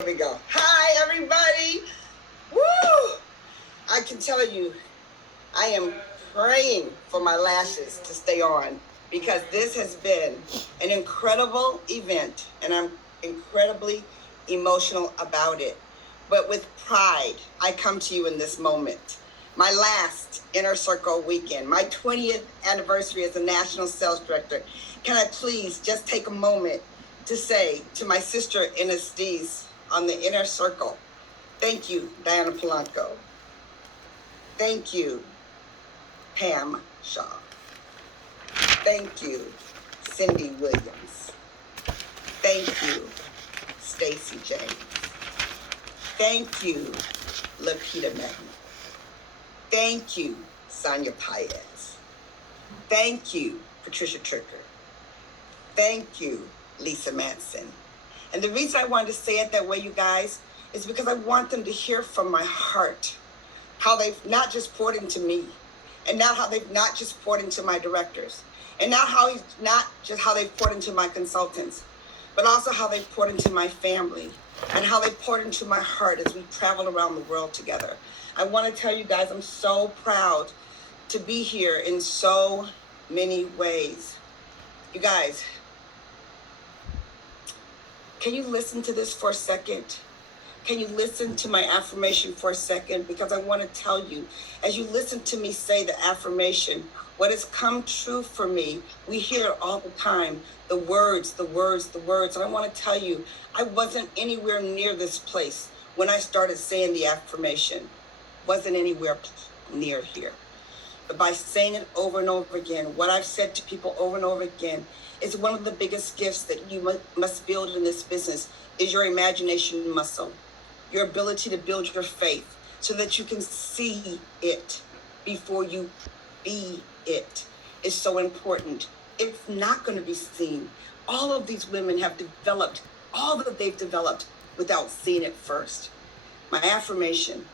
Here we go. Hi, everybody. Woo! I can tell you, I am praying for my lashes to stay on because this has been an incredible event and I'm incredibly emotional about it. But with pride, I come to you in this moment. My last Inner Circle weekend, my 20th anniversary as a national sales director. Can I please just take a moment to say to my sister Ines on the Inner Circle, thank you, Diana Polanco. Thank you, Pam Shaw. Thank you, Cindy Williams. Thank you, Stacy James. Thank you, Lapita Metton. Thank you, Sonia Paez. Thank you, Patricia Tricker. Thank you, Lisa Manson. And the reason I wanted to say it that way, you guys, is because I want them to hear from my heart how they've not just poured into me, and now how they've not just poured into my directors, and not just how they've poured into my consultants, but also how they've poured into my family, and how they poured into my heart as we travel around the world together. I want to tell you guys, I'm so proud to be here in so many ways. You guys, can you listen to this for a second? Can you listen to my affirmation for a second? Because I want to tell you, as you listen to me say the affirmation, what has come true for me, we hear it all the time, the words, the words, the words. And I want to tell you, I wasn't anywhere near this place when I started saying the affirmation. Wasn't anywhere near here. But by saying it over and over again, what I've said to people over and over again is one of the biggest gifts that you must build in this business is your imagination muscle, your ability to build your faith so that you can see it before you be it is so important. It's not going to be seen. All of these women have developed all that they've developed without seeing it first. My affirmation: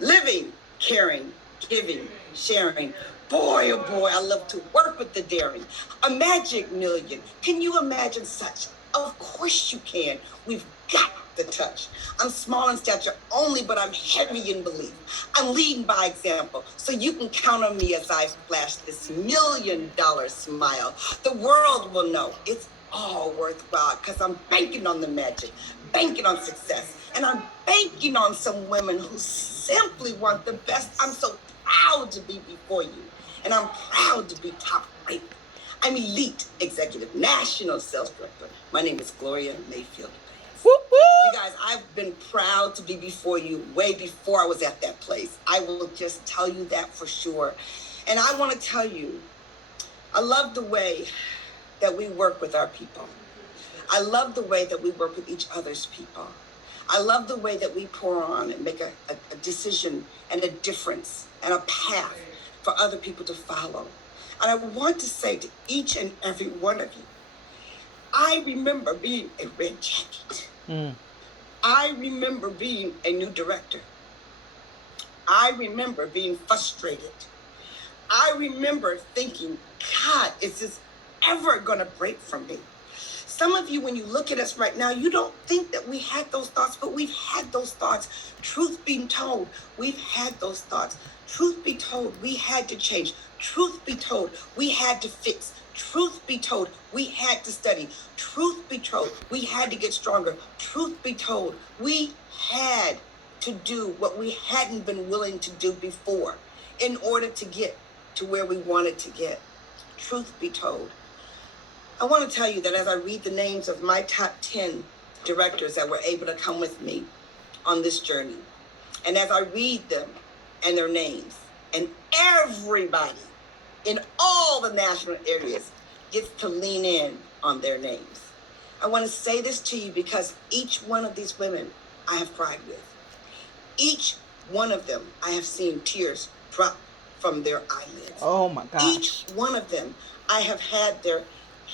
living, caring, giving, sharing. Boy, oh boy, I love to work with the daring. A magic million. Can you imagine such? Of course you can. We've got the touch. I'm small in stature only, but I'm heavy in belief. I'm leading by example, so you can count on me as I flash this $1 million smile. The world will know it's all worthwhile because I'm banking on the magic, banking on success, and I'm banking on some women who simply want the best. I'm so proud to be before you, and I'm proud to be top rated. I'm elite executive, national sales director. My name is Gloria Mayfield. You guys, I've been proud to be before you way before I was at that place. I will just tell you that for sure. And I want to tell you, I love the way that we work with our people. I love the way that we work with each other's people. I love the way that we pour on and make a decision and a difference and a path for other people to follow. And I want to say to each and every one of you, I remember being a red jacket. I remember being a new director. I remember being frustrated. I remember thinking, God, is this ever going to break from me? Some of you, when you look at us right now, you don't think that we had those thoughts, but we've had those thoughts. Truth being told, we've had those thoughts. Truth be told, we had to change. Truth be told, we had to fix. Truth be told, we had to study. Truth be told, we had to get stronger. Truth be told, we had to do what we hadn't been willing to do before in order to get to where we wanted to get. Truth be told, I want to tell you that as I read the names of my top 10 directors that were able to come with me on this journey, and as I read them and their names, and everybody in all the national areas gets to lean in on their names. I want to say this to you because each one of these women I have cried with. Each one of them I have seen tears drop from their eyelids. Oh my gosh. Each one of them I have had their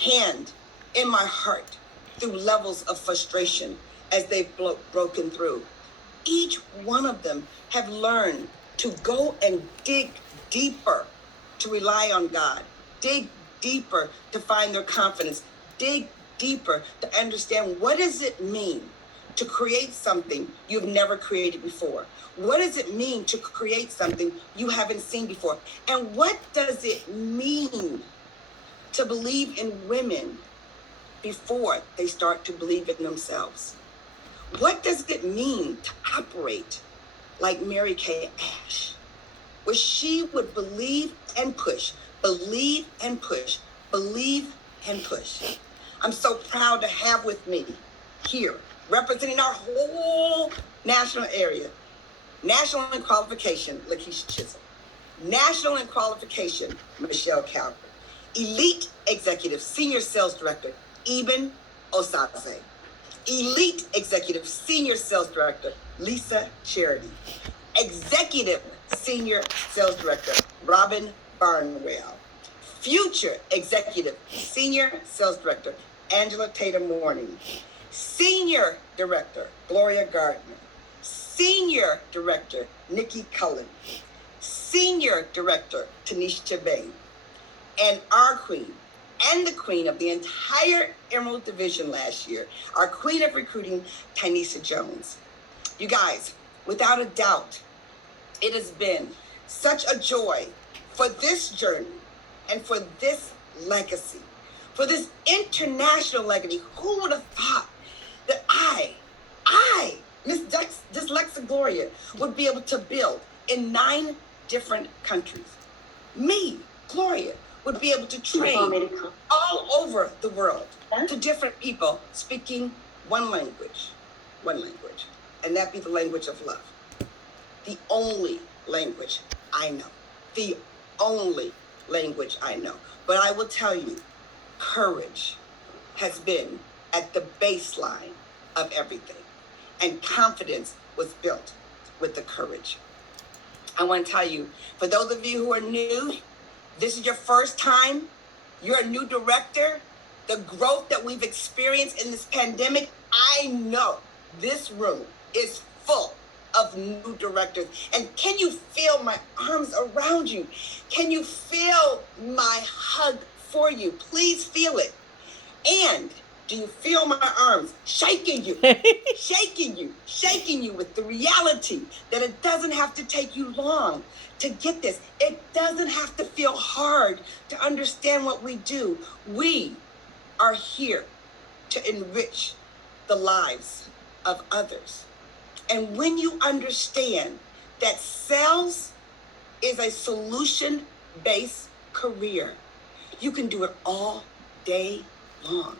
hand in my heart through levels of frustration as they've broken through. Each one of them have learned to go and dig deeper, to rely on God, dig deeper to find their confidence, dig deeper to understand what does it mean to create something you've never created before? What does it mean to create something you haven't seen before? And what does it mean to believe in women before they start to believe in themselves? What does it mean to operate like Mary Kay Ash, where she would believe and push, believe and push, believe and push? I'm so proud to have with me here, representing our whole national area, National in Qualification, Lakeisha Chisholm. National in Qualification, Michelle Calvert. Elite Executive Senior Sales Director, Eben Osaze. Elite Executive Senior Sales Director, Lisa Charity. Executive Senior Sales Director, Robin Barnwell. Future Executive Senior Sales Director, Angela Tatum Morning. Senior Director, Gloria Gardner. Senior Director, Nikki Cullen. Senior Director, Tanisha Bain. And our queen, and the queen of the entire Emerald Division last year, our queen of recruiting, Tynesa Jones. You guys, without a doubt, it has been such a joy for this journey and for this legacy, for this international legacy. Who would have thought that I, Miss Dyslexic Gloria, would be able to build in 9 different countries? Me, Gloria, would be able to train all over the world to different people speaking one language, and that be the language of love. The only language I know. The only language I know. But I will tell you, courage has been at the baseline of everything. And confidence was built with the courage. I want to tell you, for those of you who are new, this is your first time, you're a new director, the growth that we've experienced in this pandemic, I know this room is full of new directors. And can you feel my arms around you? Can you feel my hug for you? Please feel it. And do you feel my arms shaking you, shaking you with the reality that it doesn't have to take you long to get this. It doesn't have to feel hard to understand what we do. We are here to enrich the lives of others. And when you understand that sales is a solution-based career, you can do it all day long.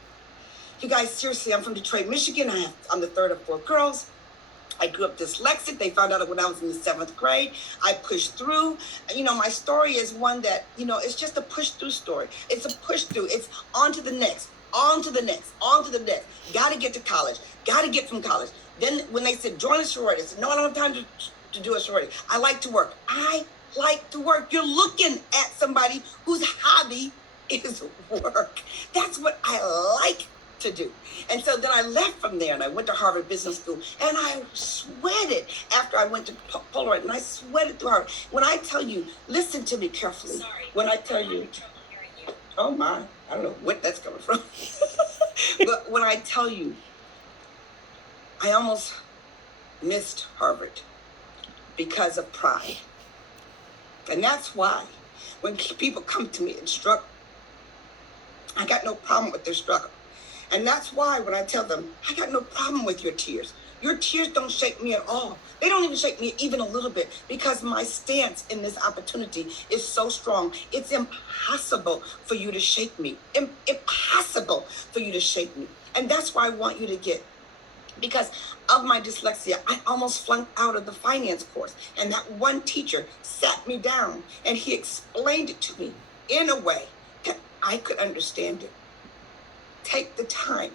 You guys, seriously, I'm from Detroit, Michigan. I'm the third of 4 girls. I grew up dyslexic. They found out when I was in the 7th grade. I pushed through. You know, my story is one that, it's just a push-through story. It's a push-through. It's on to the next, on to the next, on to the next. Got to get to college. Got to get from college. Then when they said, join a sorority, I said, no, I don't have time to do a sorority. I like to work. I like to work. You're looking at somebody whose hobby is work. That's what I like to do. And so then I left from there and I went to Harvard Business School and I sweated after I went to Polaroid and I sweated through Harvard. When I tell you, listen to me carefully. Sorry, when I tell you, oh my, I don't know what that's coming from. But when I tell you, I almost missed Harvard because of pride. And that's why when people come to me and struggle, I got no problem with their struggle. And that's why when I tell them, I got no problem with your tears. Your tears don't shake me at all. They don't even shake me even a little bit because my stance in this opportunity is so strong. It's impossible for you to shake me. Impossible for you to shake me. And that's why I want you to get. Because of my dyslexia, I almost flunked out of the finance course. And that one teacher sat me down and he explained it to me in a way that I could understand it. Take the time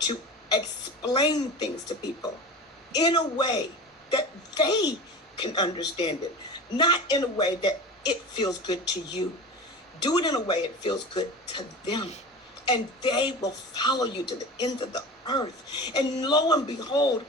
to explain things to people in a way that they can understand it, not in a way that it feels good to you. Do it in a way it feels good to them, and they will follow you to the ends of the earth. And lo and behold,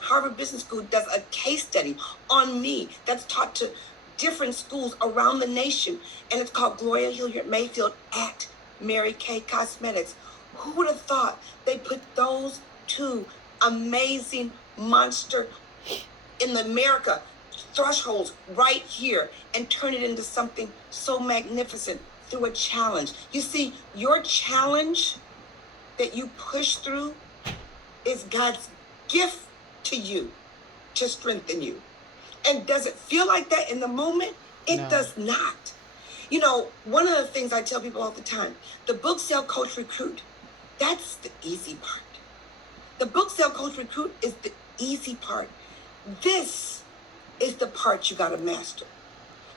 Harvard Business School does a case study on me that's taught to different schools around the nation, and it's called Gloria Hilliard Mayfield at Mary Kay Cosmetics. Who would have thought they put those 2 amazing monster in America thresholds right here and turn it into something so magnificent through a challenge. You see, your challenge that you push through is God's gift to you to strengthen you. And does it feel like that in the moment? It does not. You know, one of the things I tell people all the time, the book Sell, Coach, Recruit, that's the easy part. The book Sell, Coach, Recruit is the easy part. This is the part you got to master.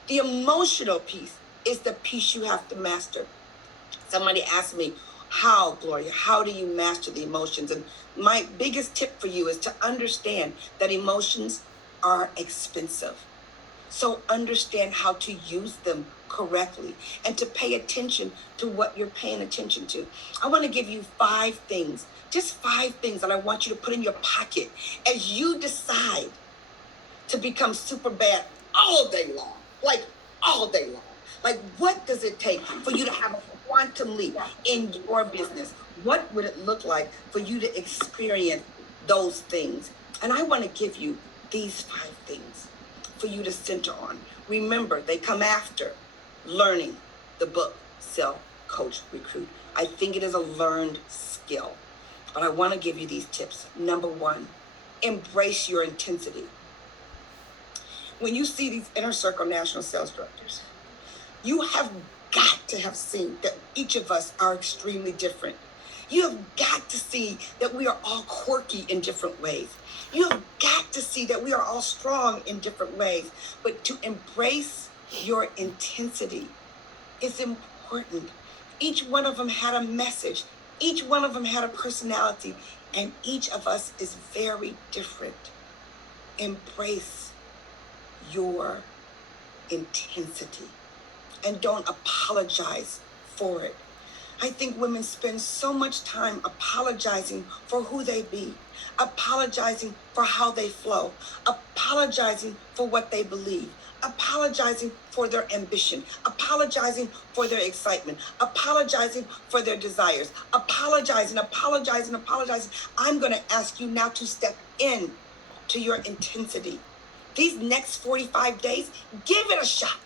The emotional piece is the piece you have to master. Somebody asked me, how, Gloria, how do you master the emotions? And my biggest tip for you is to understand that emotions are expensive. So understand how to use them correctly and to pay attention to what you're paying attention to. I want to give you 5 things, just 5 things that I want you to put in your pocket as you decide to become super bad all day long, like all day long. Like, what does it take for you to have a quantum leap in your business? What would it look like for you to experience those things? And I want to give you these 5 things for you to center on. Remember, they come after learning the book, Sell, Coach, Recruit. I think it is a learned skill, but I want to give you these tips. Number 1, embrace your intensity. When you see these Inner Circle National Sales Directors, you have got to have seen that each of us are extremely different. You have got to see that we are all quirky in different ways. You have got to see that we are all strong in different ways. But to embrace your intensity is important. Each one of them had a message. Each one of them had a personality. And each of us is very different. Embrace your intensity and don't apologize for it. I think women spend so much time apologizing for who they be, apologizing for how they flow, apologizing for what they believe, apologizing for their ambition, apologizing for their excitement, apologizing for their desires, apologizing. I'm going to ask you now to step in to your intensity. These next 45 days, give it a shot.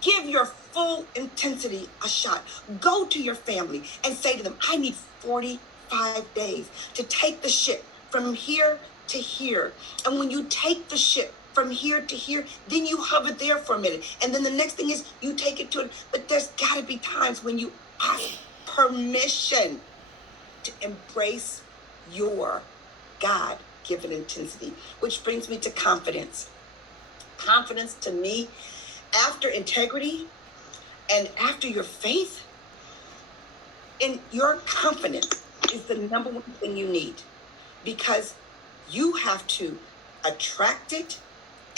Give your full intensity a shot. Go to your family and say to them, I need 45 days to take the ship from here to here. And when you take the ship from here to here, then you hover there for a minute. And then the next thing is you take it to it. But there's got to be times when you ask permission to embrace your God-given intensity, which brings me to confidence. Confidence to me, after integrity and after your faith, and your confidence is the number 1 thing you need, because you have to attract it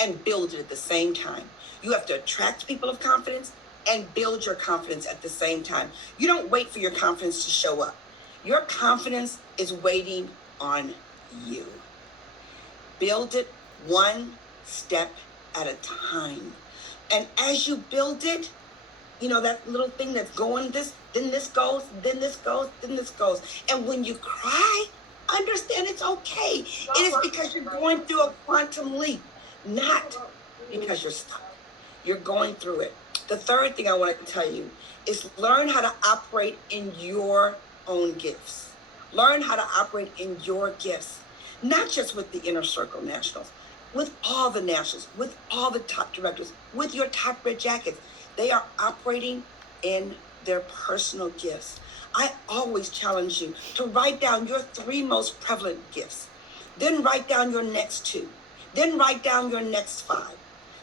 and build it at the same time. You have to attract people of confidence and build your confidence at the same time. You don't wait for your confidence to show up. Your confidence is waiting on you. Build it one step at a time. And as you build it, you know, that little thing that's going this, then this goes, then this goes, then this goes. And when you cry, understand it's okay. It is because you're going through a quantum leap, not because you're stuck. You're going through it. The third thing I want to tell you is learn how to operate in your own gifts. Learn how to operate in your gifts, not just with the Inner Circle Nationals, with all the nationals, with all the top directors, with your top red jackets. They are operating in their personal gifts. I always challenge you to write down your 3 most prevalent gifts. Then write down your next 2. Then write down your next 5.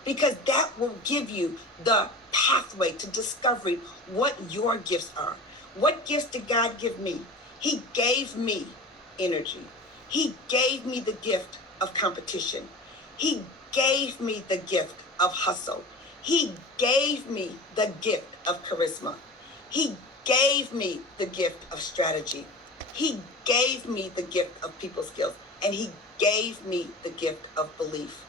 Because that will give you the pathway to discovering what your gifts are. What gifts did God give me? He gave me energy. He gave me the gift of competition. He gave me the gift of hustle. He gave me the gift of charisma. He gave me the gift of strategy. He gave me the gift of people skills. And he gave me the gift of belief.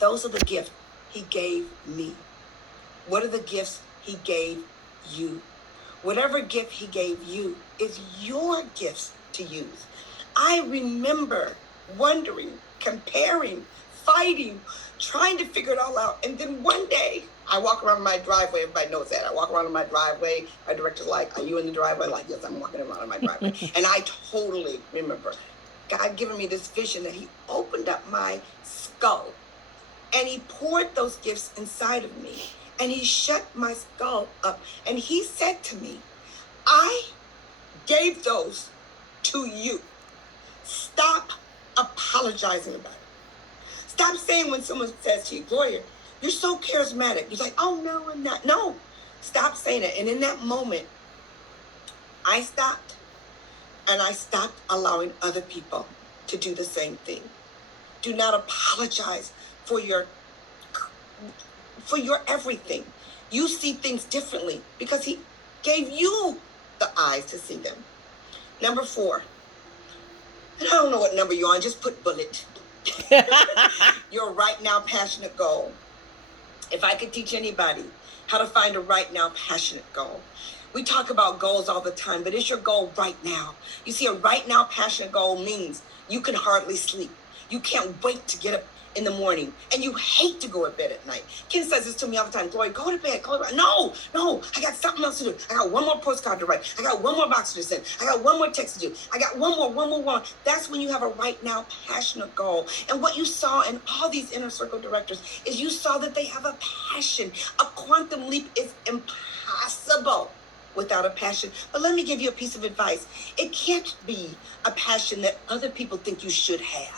Those are the gifts he gave me. What are the gifts he gave you? Whatever gift he gave you is your gifts to use. I remember wondering, comparing, fighting, trying to figure it all out. And then one day, I walk around my driveway. Everybody knows that. I walk around in my driveway. My director's like, "Are you in the driveway?" I'm like, "Yes, I'm walking around in my driveway." And I totally remember God giving me this vision that he opened up my skull and he poured those gifts inside of me. And he shut my skull up. And he said to me, "I gave those to you. Stop apologizing about it. Stop saying when someone says to you, 'Gloria, you're so charismatic.'" You're like, "Oh, no, I'm not." No, stop saying it. And in that moment, I stopped, and I stopped allowing other people to do the same thing. Do not apologize for your everything. You see things differently because he gave you the eyes to see them. Number 4, and I don't know what number you're on, just put bullet. Your right now passionate goal. If I could teach anybody how to find a right now passionate goal. We talk about goals all the time, but it's your goal right now. You see, a right now passionate goal means you can hardly sleep. You can't wait to get up in the morning, and you hate to go to bed at night. Ken says this to me all the time: "Gloria, go to bed, go to bed." No, I got something else to do. I got one more postcard to write. I got one more box to send. I got one more text to do. I got one more. That's when you have a right now passionate goal. And what you saw in all these inner circle directors is you saw that they have a passion. A quantum leap is impossible without a passion. But let me give you a piece of advice. It can't be a passion that other people think you should have.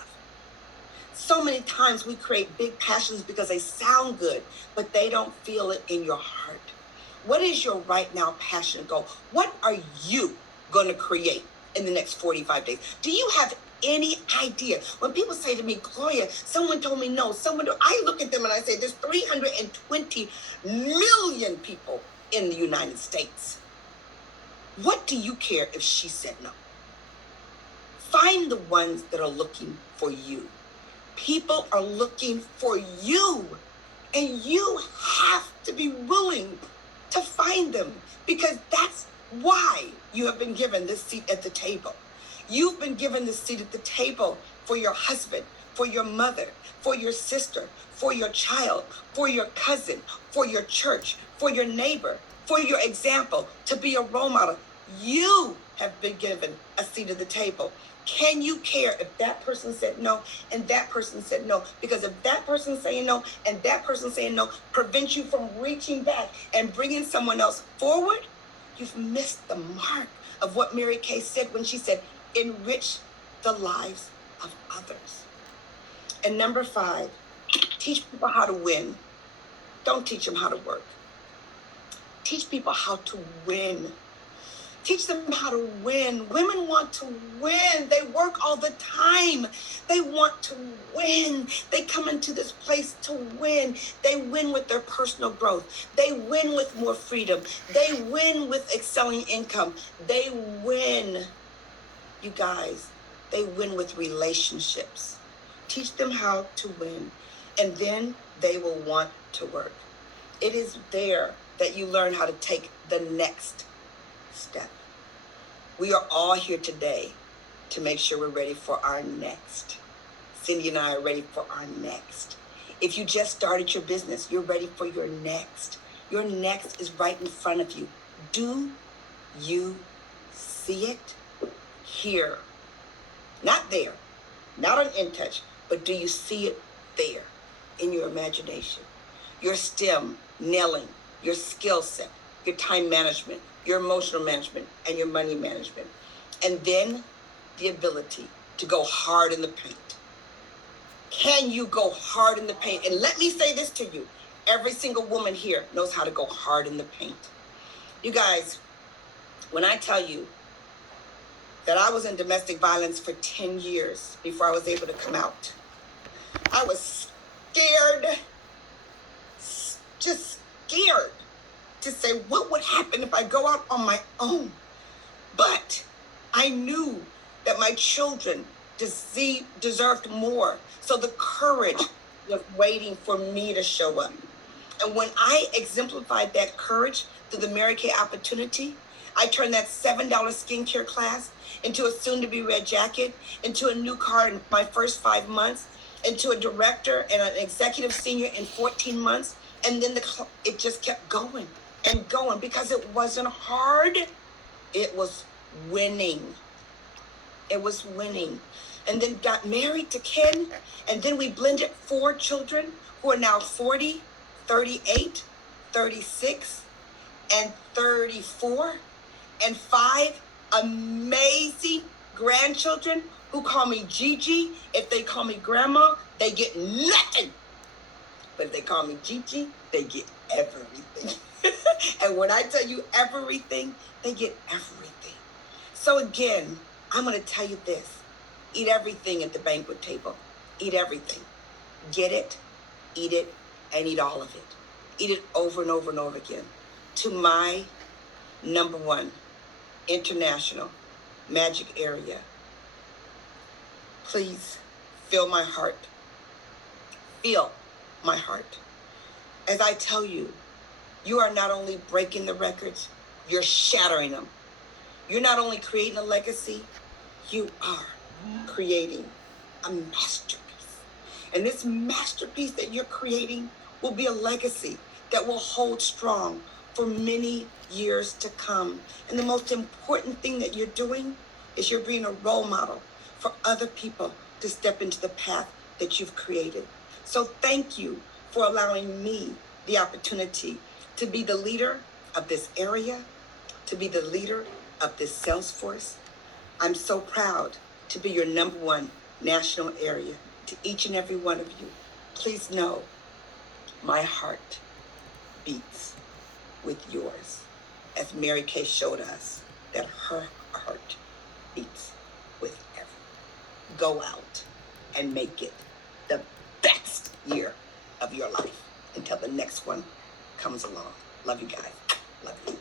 So many times we create big passions because they sound good, but they don't feel it in your heart. What is your right now passion goal? What are you going to create in the next 45 days? Do you have any idea? When people say to me, "Gloria, someone told me no, I look at them and I say, there's 320 million people in the United States. What do you care if she said no? Find the ones that are looking for you. People are looking for you, and you have to be willing to find them, because that's why you have been given this seat at the table. You've been given this seat at the table for your husband, for your mother, for your sister, for your child, for your cousin, for your church, for your neighbor, for your example, to be a role model. You have been given a seat at the table. Can you care if that person said no and that person said no? Because if that person saying no and that person saying no prevents you from reaching back and bringing someone else forward, you've missed the mark of what Mary Kay said when she said, "Enrich the lives of others." And number 5, teach people how to win. Don't teach them how to work. Teach people how to win. Teach them how to win. Women want to win. They work all the time. They want to win. They come into this place to win. They win with their personal growth. They win with more freedom. They win with excelling income. They win, you guys, they win with relationships. Teach them how to win, and then they will want to work. It is there that you learn how to take the next step. We are all here today to make sure we're ready for our next. Cindy and I are ready for our next. If you just started your business, you're ready for your next. Your next is right in front of you. Do you see it? Here. Not there. Not on InTouch, but do you see it there in your imagination? Your STEM, nailing, your skill set, your time management, your emotional management, and your money management. And then the ability to go hard in the paint. Can you go hard in the paint? And let me say this to you. Every single woman here knows how to go hard in the paint. You guys, when I tell you that I was in domestic violence for 10 years before I was able to come out, I was scared, just scared to say what would happen if I go out on my own. But I knew that my children deserved more. So the courage was waiting for me to show up. And when I exemplified that courage through the Mary Kay opportunity, I turned that $7 skincare class into a soon-to-be red jacket, into a new car in my first 5 months, into a director and an executive senior in 14 months. And then it just kept going and going because it wasn't hard. It was winning. It was winning. And then got married to Ken. And then we blended 4 children who are now 40, 38, 36, and 34. And 5 amazing grandchildren who call me Gigi. If they call me Grandma, they get nothing. But if they call me Gigi, they get everything. And when I tell you everything, they get everything. So again, I'm going to tell you this. Eat everything at the banquet table. Eat everything. Get it, eat it, and eat all of it. Eat it over and over and over again. To my #1 international magic area. Please feel my heart. Feel my heart. As I tell you, you are not only breaking the records, you're shattering them. You're not only creating a legacy, you are creating a masterpiece. And this masterpiece that you're creating will be a legacy that will hold strong for many years to come. And the most important thing that you're doing is you're being a role model for other people to step into the path that you've created. So thank you for allowing me the opportunity to be the leader of this area, to be the leader of this Salesforce. I'm so proud to be your #1 national area. To each and every one of you, please know my heart beats with yours, as Mary Kay showed us that her heart beats with everyone. Go out and make it the best year of your life until the next one comes along. Love you guys. Love you.